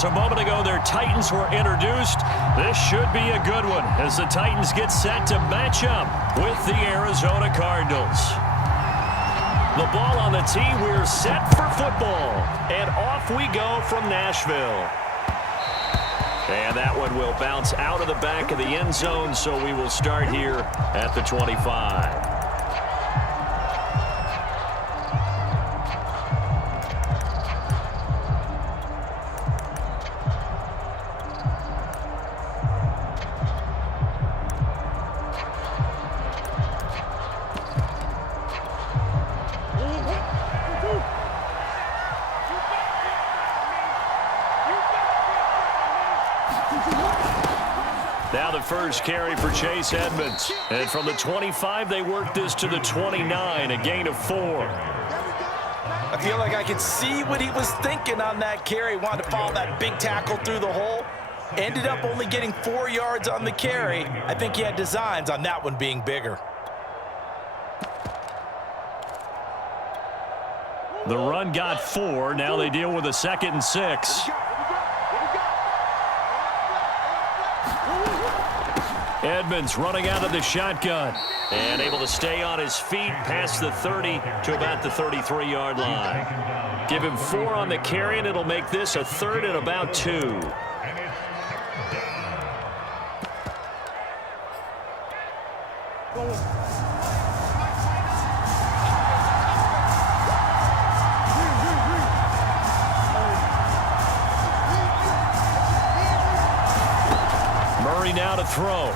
As a moment ago, their Titans were introduced. This should be a good one as the Titans get set to match up with the Arizona Cardinals. The ball on the tee. We're set for football. And off we go from Nashville. And that one will bounce out of the back of the end zone, so we will start here at the 25. Now the first carry for Chase Edmonds. And from the 25, they work this to the 29, a gain of 4. I feel like I could see what he was thinking on that carry. Wanted to follow that big tackle through the hole. Ended up only getting 4 yards on the carry. I think he had designs on that one being bigger. The run got 4. Now they deal with a 2nd and 6. Edmonds running out of the shotgun and able to stay on his feet past the 30 to about the 33-yard line. Give him 4 on the carry, and it'll make this a 3rd and about 2. Murray now to throw.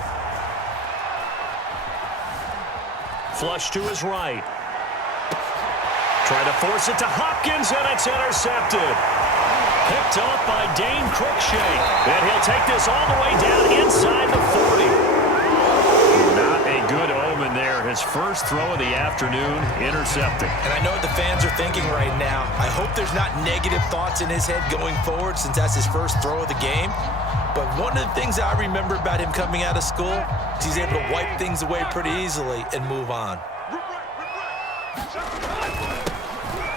Flush to his right. Trying to force it to Hopkins, and it's intercepted. Picked off by Dane Cruikshank. And he'll take this all the way down inside the 40. Not a good omen there. His first throw of the afternoon, intercepted. And I know what the fans are thinking right now. I hope there's not negative thoughts in his head going forward since that's his first throw of the game. But one of the things I remember about him coming out of school is he's able to wipe things away pretty easily and move on.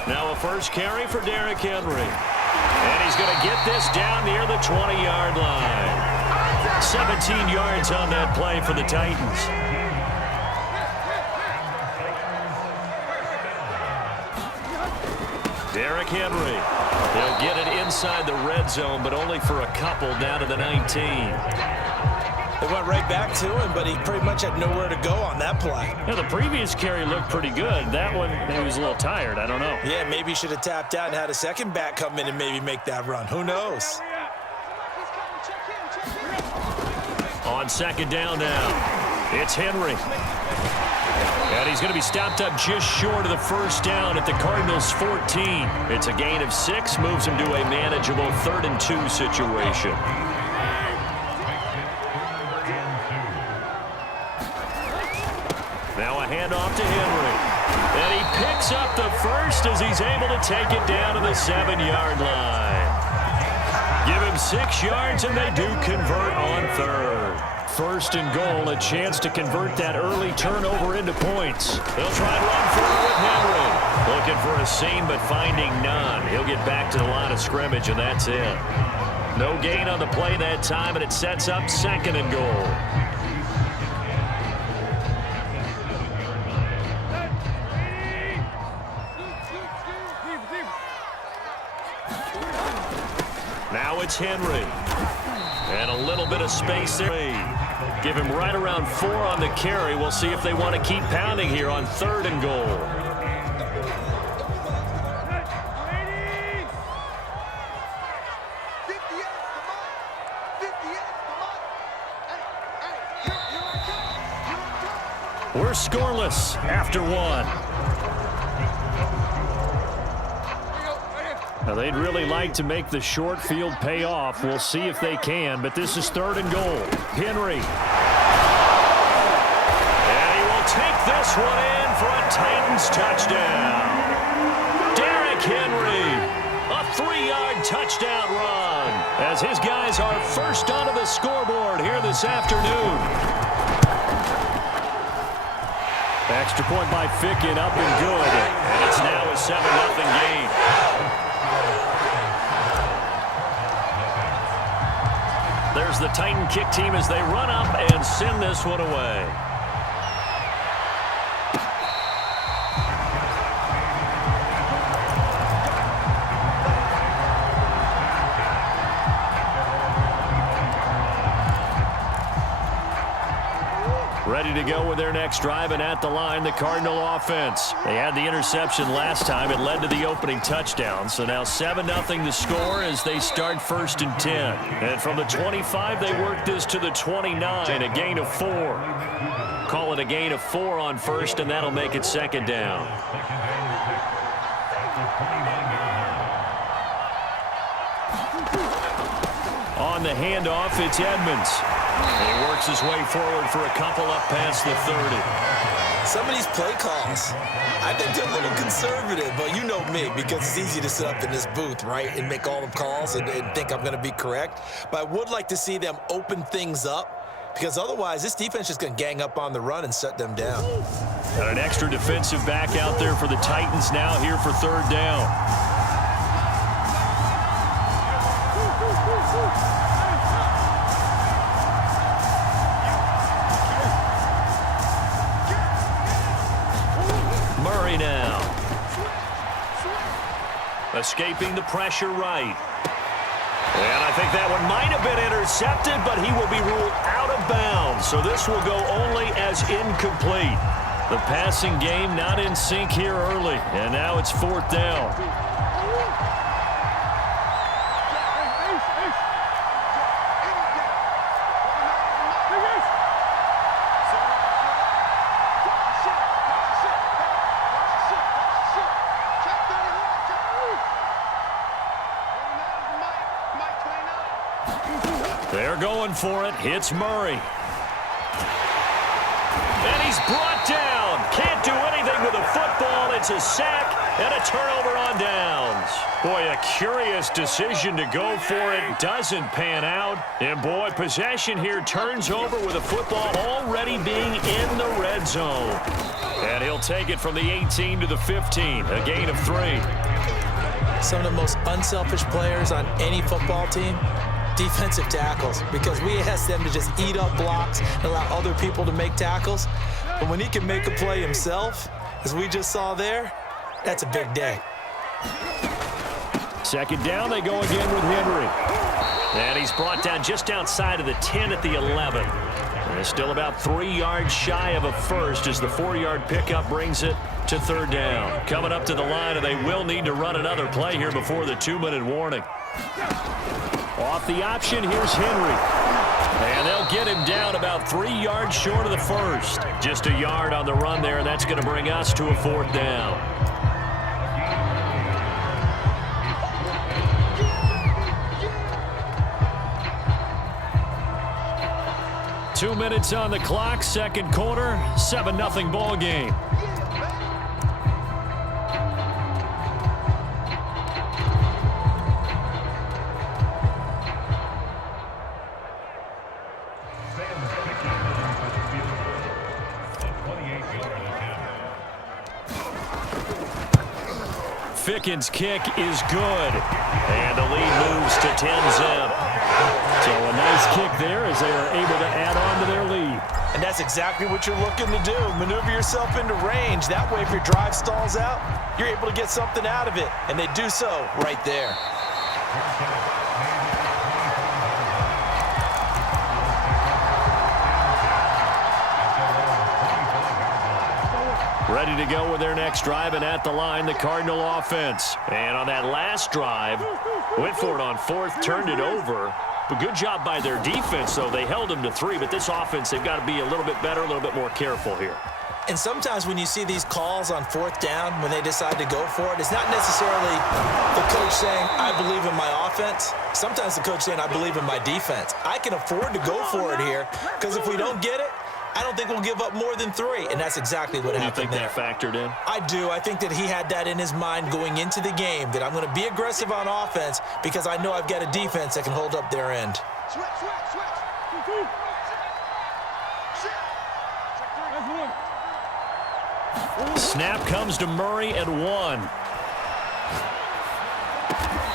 Now a first carry for Derrick Henry. And he's going to get this down near the 20-yard line. 17 yards on that play for the Titans. Derrick Henry. He'll get it inside the red zone, but only for a couple down to the 19. They went right back to him, but he pretty much had nowhere to go on that play. Yeah, the previous carry looked pretty good. That one, he was a little tired. I don't know. Yeah, maybe he should have tapped out and had a second back come in and maybe make that run. Who knows? On second down now, it's Henry. And he's going to be stopped up just short of the first down at the Cardinals' 14. It's a gain of 6, moves him to a manageable 3rd and 2 situation. Now a handoff to Henry. And he picks up the first as he's able to take it down to the 7-yard line. Give him 6 yards, and they do convert on 3rd. 1st and goal, a chance to convert that early turnover into points. They'll try and run forward with Henry. Looking for a seam, but finding none. He'll get back to the line of scrimmage, and that's it. No gain on the play that time, and it sets up 2nd and goal. Now it's Henry. And a little bit of space there. Give him right around 4 on the carry. We'll see if they want to keep pounding here on 3rd and goal. We're scoreless after 1. Now, they'd really like to make the short field pay off. We'll see if they can, but this is 3rd and goal. Henry. And he will take this one in for a Titans touchdown. Derrick Henry, a 3-yard touchdown run, as his guys are first onto the scoreboard here this afternoon. Extra point by Ficken, up and good. And it's now a 7-0 game. There's the Titan kick team as they run up and send this one away. Ready to go with their next drive, and at the line, the Cardinal offense. They had the interception last time. It led to the opening touchdown. So now 7-0 the score as they start 1st and 10. And from the 25, they work this to the 29, a gain of 4. Call it a gain of 4 on 1st, and that'll make it 2nd down. On the handoff, it's Edmonds. He works his way forward for a couple up past the 30. Some of these play calls, I think they're a little conservative, but you know me, because it's easy to sit up in this booth, right, and make all the calls and think I'm going to be correct. But I would like to see them open things up, because otherwise this defense is going to gang up on the run and shut them down. Got an extra defensive back out there for the Titans now here for 3rd down. Murray now. Escaping the pressure right. And I think that one might have been intercepted, but he will be ruled out of bounds. So this will go only as incomplete. The passing game not in sync here early. And now it's 4th down. They're going for it. It's Murray. And he's brought down. Can't do anything with a football. It's a sack and a turnover on downs. Boy, a curious decision to go for it. Doesn't pan out. And, boy, possession here turns over with a football already being in the red zone. And he'll take it from the 18 to the 15. A gain of 3. Some of the most unselfish players on any football team, defensive tackles, because we ask them to just eat up blocks and allow other people to make tackles. But when he can make a play himself, as we just saw there, that's a big day. 2nd down, they go again with Henry. And he's brought down just outside of the 10 at the 11. And it's still about 3 yards shy of a first as the 4-yard pickup brings it to 3rd down. Coming up to the line, and they will need to run another play here before the 2-minute warning. Off the option, here's Henry. And they'll get him down about 3 yards short of the first. Just a yard on the run there, and that's going to bring us to a 4th down. Two minutes on the clock, 2nd quarter, 7-0 ball game. Fickens' kick is good. And the lead moves to 10-zip. So a nice kick there as they are able to add on to their lead. And that's exactly what you're looking to do. Maneuver yourself into range. That way, if your drive stalls out, you're able to get something out of it. And they do so right there. Ready to go with their next drive, and at the line, the Cardinal offense. And on that last drive, went for it on 4th, turned it over. But good job by their defense, though. They held them to 3, but this offense, they've got to be a little bit better, a little bit more careful here. And sometimes when you see these calls on 4th down, when they decide to go for it, it's not necessarily the coach saying, I believe in my offense. Sometimes the coach saying, I believe in my defense. I can afford to go for it here, because if we don't get it, I don't think we'll give up more than 3, and that's exactly what happened there. You think that factored in? I do. I think that he had that in his mind going into the game, that I'm going to be aggressive on offense because I know I've got a defense that can hold up their end. Snap comes to Murray at 1.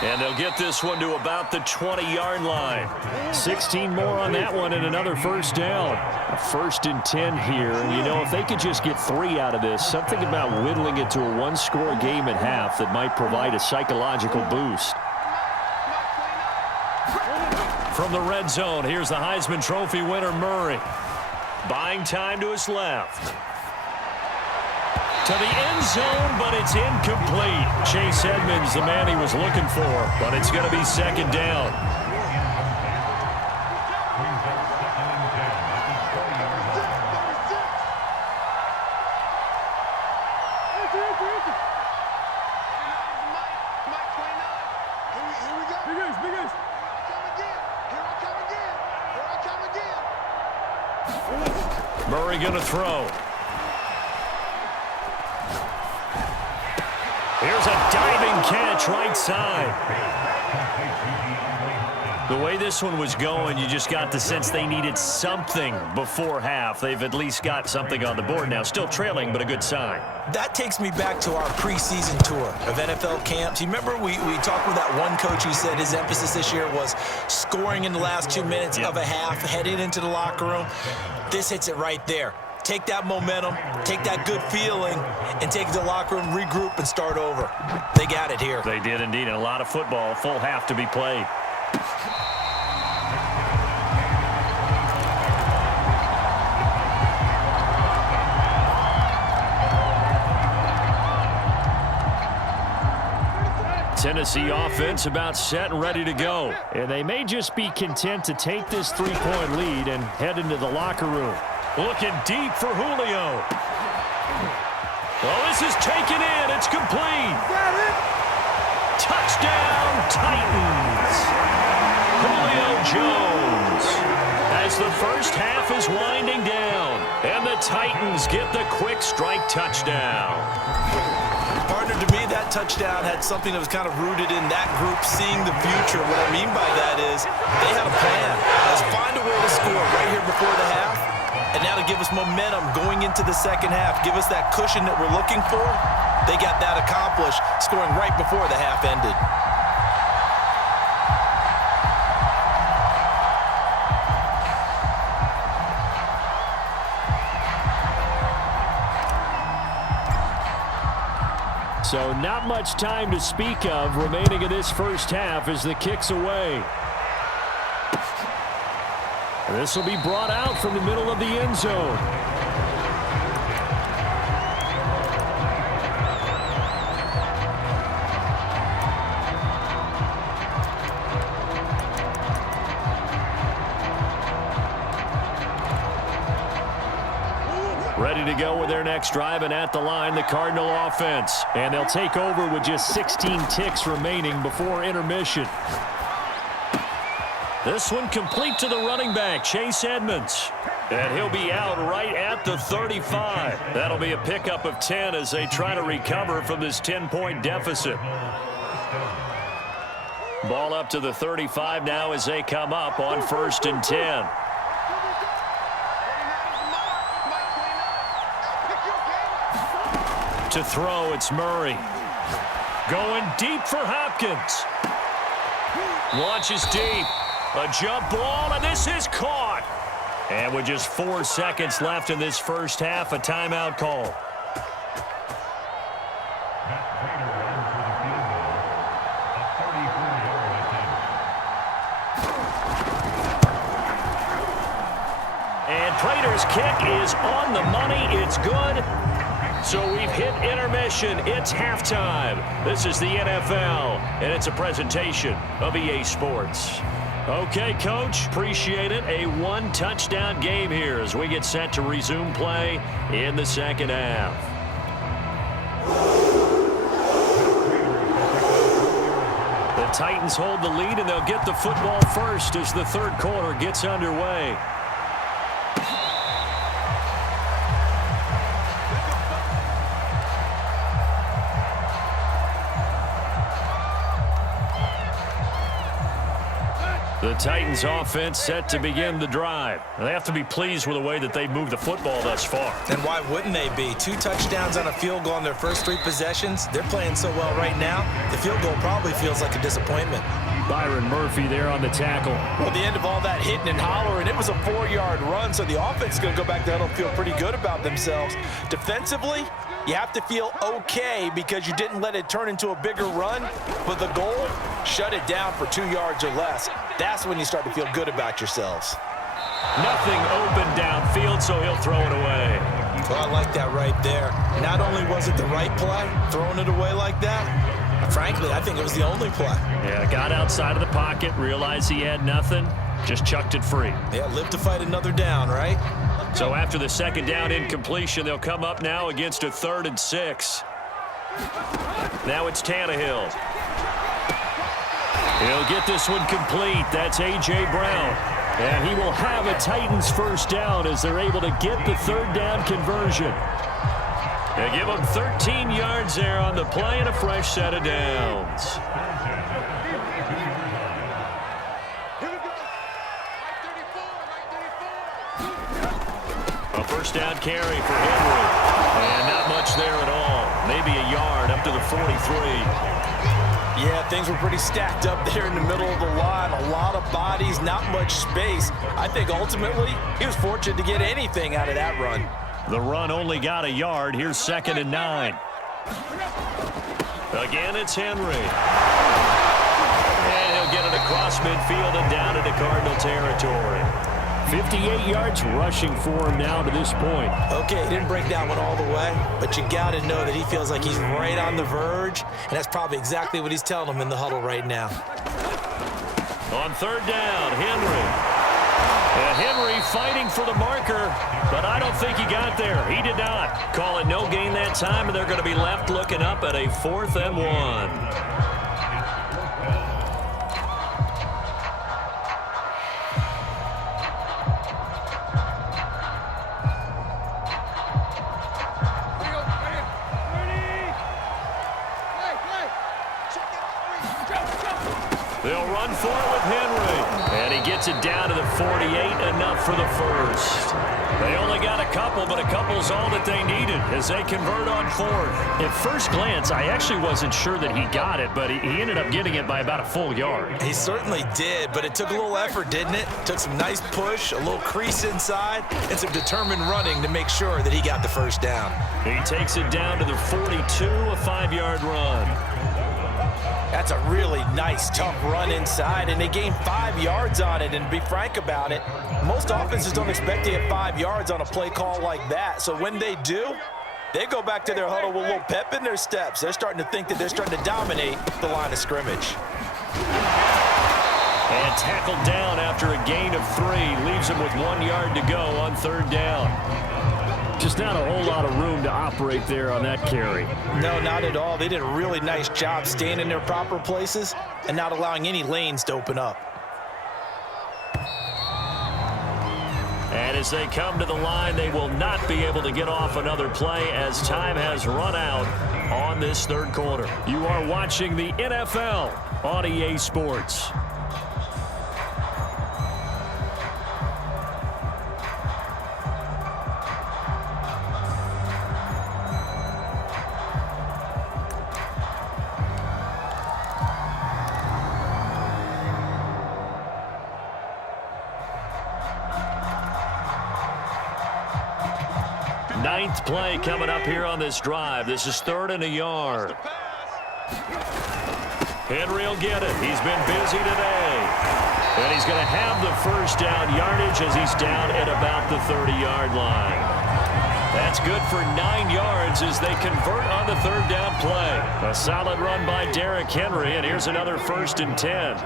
And they'll get this one to about the 20-yard line. 16 more on that one and another first down. First and 10 here. And, you know, if they could just get 3 out of this, something about whittling it to a one-score game at half that might provide a psychological boost. From the red zone, here's the Heisman Trophy winner, Murray. Buying time to his left. To the end zone, but it's incomplete. Chase Edmonds, the man he was looking for, but it's going to be second down. Murray going to throw. Here's a diving catch right side. The way this one was going, you just got the sense they needed something before half. They've at least got something on the board now. Still trailing, but a good sign. That takes me back to our preseason tour of NFL camps. You remember we talked with that one coach who said his emphasis this year was scoring in the last 2 minutes of a half, heading into the locker room. This hits it right there. Take that momentum, take that good feeling, and take it to the locker room, regroup, and start over. They got it here. They did indeed, and a lot of football, full half to be played. Tennessee offense about set and ready to go. And they may just be content to take this 3-point lead and head into the locker room. Looking deep for Julio. Oh, this is taken in. It's complete. Got it. Touchdown, Titans. Julio Jones. As the first half is winding down. And the Titans get the quick strike touchdown. Partner, to me, that touchdown had something that was kind of rooted in that group seeing the future. What I mean by that is they had a plan. Let's find a way to score right here before the half. And now to give us momentum going into the second half, give us that cushion that we're looking for, they got that accomplished, scoring right before the half ended. So not much time to speak of remaining in this first half as the kick's away. This will be brought out from the middle of the end zone. Ready to go with their next drive, and at the line, the Cardinal offense. And they'll take over with just 16 ticks remaining before intermission. This one complete to the running back, Chase Edmonds. And he'll be out right at the 35. That'll be a pickup of 10 as they try to recover from this 10-point deficit. Ball up to the 35 now as they come up on 1st and 10. To throw, it's Murray. Going deep for Hopkins. Launches deep. A jump ball, and this is caught. And with just 4 seconds left in this first half, a timeout call. And Prater's kick is on the money. It's good. So we've hit intermission. It's halftime. This is the NFL, and it's a presentation of EA Sports. Okay, Coach, appreciate it. A one-touchdown game here as we get set to resume play in the second half. The Titans hold the lead, and they'll get the football first as the third quarter gets underway. The Titans offense set to begin the drive. They have to be pleased with the way that they've moved the football thus far. And why wouldn't they be? 2 touchdowns on a field goal on their first 3 possessions. They're playing so well right now, the field goal probably feels like a disappointment. Byron Murphy there on the tackle. Well, at the end of all that hitting and hollering, it was a 4-yard run, so the offense is going to go back there and feel pretty good about themselves. Defensively, you have to feel okay because you didn't let it turn into a bigger run, but the goal, shut it down for 2 yards or less. That's when you start to feel good about yourselves. Nothing open downfield, so he'll throw it away. Well, I like that right there. Not only was it the right play, throwing it away like that, frankly, I think it was the only play. Yeah, got outside of the pocket, realized he had nothing, just chucked it free. Yeah, live to fight another down, right? So after the second down incompletion, they'll come up now against a 3rd and 6. Now it's Tannehill. He'll get this one complete. That's A.J. Brown. And he will have a Titans first down as they're able to get the 3rd down conversion. They give him 13 yards there on the play and a fresh set of downs. A first down carry for Henry. And not much there at all. Maybe a yard up to the 43. Yeah, things were pretty stacked up there in the middle of the line. A lot of bodies, not much space. I think ultimately he was fortunate to get anything out of that run. The run only got a yard. Here's 2nd and 9. Again, it's Henry. And he'll get it across midfield and down into Cardinal territory. 58 yards rushing for him now to this point. Okay, he didn't break that one all the way, but you got to know that he feels like he's right on the verge, and that's probably exactly what he's telling them in the huddle right now. On 3rd down, Henry. Henry fighting for the marker, but I don't think he got there. He did not. Call it no gain that time, and they're going to be left looking up at a 4th and 1. They'll run for it with Henry. And he gets it down to the 48, enough for the first. They only got a couple, but a couple's all that they needed as they convert on 4th. At first glance, I actually wasn't sure that he got it, but he ended up getting it by about a full yard. He certainly did, but it took a little effort, didn't it? Took some nice push, a little crease inside, and some determined running to make sure that he got the first down. He takes it down to the 42, a 5-yard run. That's a really nice, tough run inside, and they gained 5 yards on it. And to be frank about it, most offenses don't expect to get 5 yards on a play call like that. So when they do, they go back to their huddle with a little pep in their steps. They're starting to think that they're starting to dominate the line of scrimmage. And tackled down after a gain of 3. Leaves him with 1 yard to go on 3rd down. Just not a whole lot of room to operate there on that carry. No, not at all. They did a really nice job staying in their proper places and not allowing any lanes to open up. And as they come to the line, they will not be able to get off another play as time has run out on this 3rd quarter. You are watching the NFL on EA Sports. Ninth play coming up here on this drive. This is 3rd and a yard. Henry will get it. He's been busy today. And he's going to have the first down yardage as he's down at about the 30-yard line. That's good for 9 yards as they convert on the 3rd down play. A solid run by Derrick Henry, and here's another 1st and 10.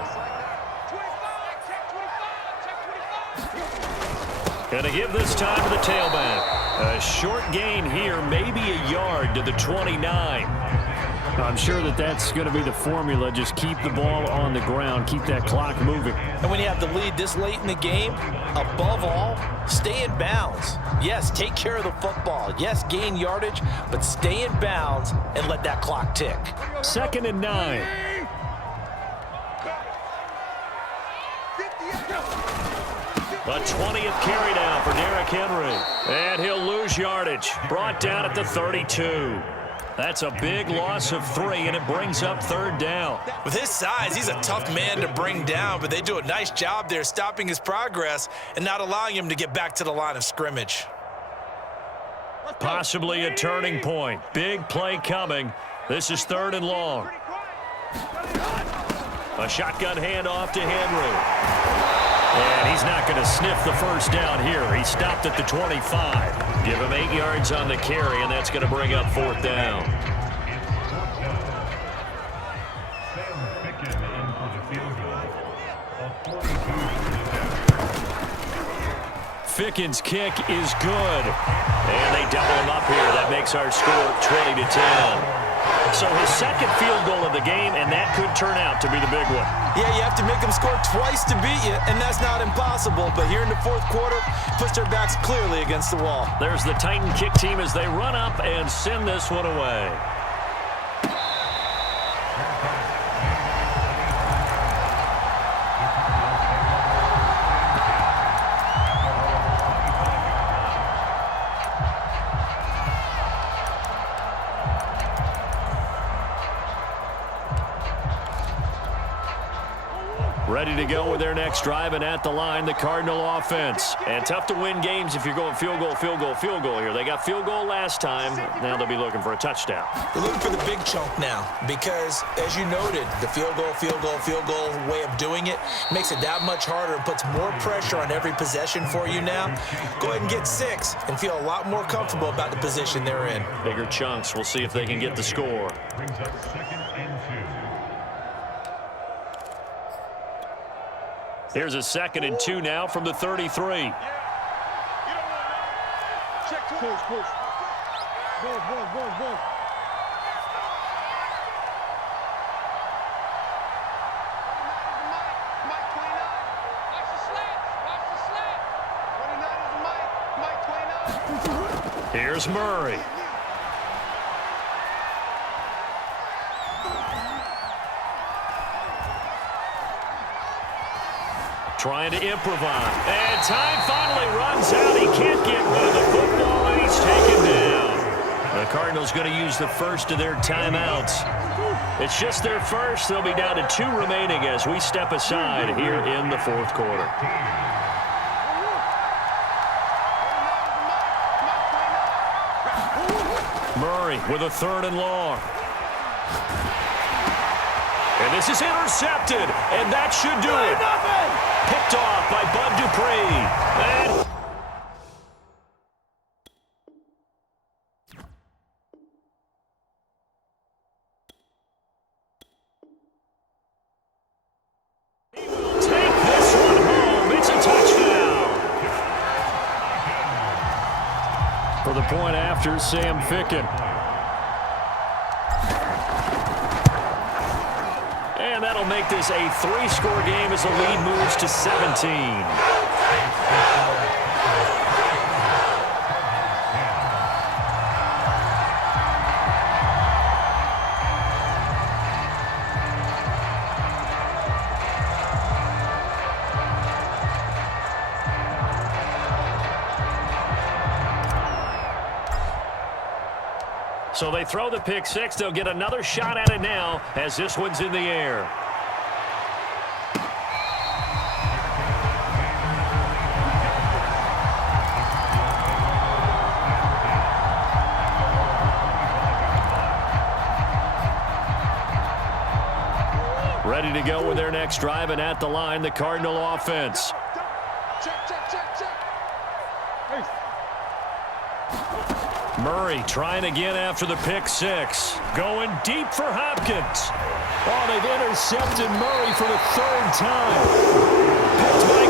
Going to give this time to the tailback. A short gain here, maybe a yard to the 29. I'm sure that that's going to be the formula. Just keep the ball on the ground. Keep that clock moving. And when you have the lead this late in the game, above all, stay in bounds. Yes, take care of the football. Yes, gain yardage, but stay in bounds and let that clock tick. 2nd and 9. A 20th carry down for Derrick Henry. And he'll lose yardage. Brought down at the 32. That's a big loss of 3, and it brings up 3rd down. With his size, he's a tough man to bring down, but they do a nice job there stopping his progress and not allowing him to get back to the line of scrimmage. Possibly a turning point. Big play coming. This is 3rd and long. A shotgun handoff to Henry. And he's not going to sniff the 1st down here. He stopped at the 25. Give him 8 yards on the carry, and that's going to bring up 4th down. Fickens' kick is good. And they double him up here. That makes our score 20-10. So his 2nd field goal of the game, and that could turn out to be the big one. Yeah, you have to make them score twice to beat you, and that's not impossible. But here in the 4th quarter, puts their backs clearly against the wall. There's the Titan kick team as they run up and send this one away. Ready to go with their next drive, and at the line, the Cardinal offense. And tough to win games if you're going field goal, field goal, field goal here. They got field goal last time. Now they'll be looking for a touchdown. They're looking for the big chunk now because, as you noted, the field goal, field goal, field goal way of doing it makes it that much harder and puts more pressure on every possession for you now. Go ahead and get 6 and feel a lot more comfortable about the position they're in. Bigger chunks. We'll see if they can get the score. Brings up 2nd and 2. Here's a 2nd and 2 now from the 33. Check push. Go. Mike 29. Watch the slant. 29 is Mike 29. Here's Murray. Trying to improvise. And time finally runs out. He can't get rid of the football, and he's taken down. The Cardinals going to use the first of their timeouts. It's just their first. They'll be down to 2 remaining as we step aside here in the 4th quarter. Murray with a 3rd and long. And this is intercepted, and that should do it. Picked off by Bud Dupree. And he will take this one home. It's a touchdown. For the point after, Sam Ficken. And that'll make this a 3-score game as the lead moves to 17. So they throw the pick 6. They'll get another shot at it now as this one's in the air. Ready to go with their next drive, and at the line, the Cardinal offense. Check. Murray trying again after the pick 6. Going deep for Hopkins. Oh, they've intercepted Murray for the 3rd time. Picked by